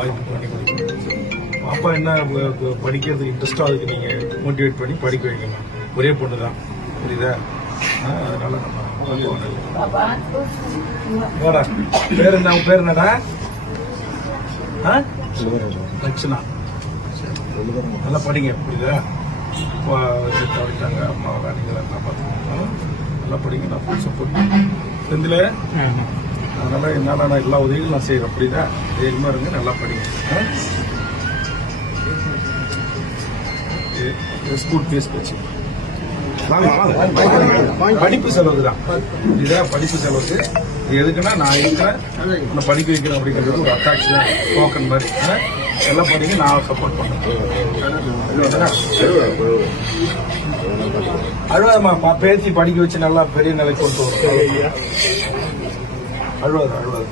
வாய்ப்பு பண்ணி கொடுக்கணும். பாப்பா என்ன படிக்கிறதுக்கு இன்ட்ரெஸ்டோ அதுக்கு நீங்க மோட்டிவேட் பண்ணி படிக்க வைக்கணும். ஒரே பொண்ணு தான், புரியுதா? அதனால பேர் என்ன? பேர் என்னடா? லட்சணா. நல்லா படிங்க, புரியுதா? தவிட்டாங்க அம்மா வேலைகளை எல்லாம் பார்த்துக்கணும். நல்லா படிங்க, நான் ஃபுல் சப்போர்ட் செந்தில. அதனால என்னால் நான் எல்லா உதவியும் நான் செய்கிறேன், புரியுதா? தைரியமாக இருங்க, நல்லா படிங்க. ஸ்கூல் ஃபீஸ் வச்சு படிப்பு செலவு தான், புரியுதா? படிப்பு செலவுக்கு எதுக்குன்னா நான் இருக்கிறேன், நான் படிக்க வைக்கிறேன் அப்படிங்கிறது ஒரு அட்டாச்மெண்ட் டோக்கன் மாதிரி. எல்லாம் படிங்க, நான் சப்போர்ட் பண்ணுறேன். அழுவாதம்மா, பேசி படிக்க வச்சு நல்லா பெரிய நிலைக்கு கொண்டு வரும். அழுவாது.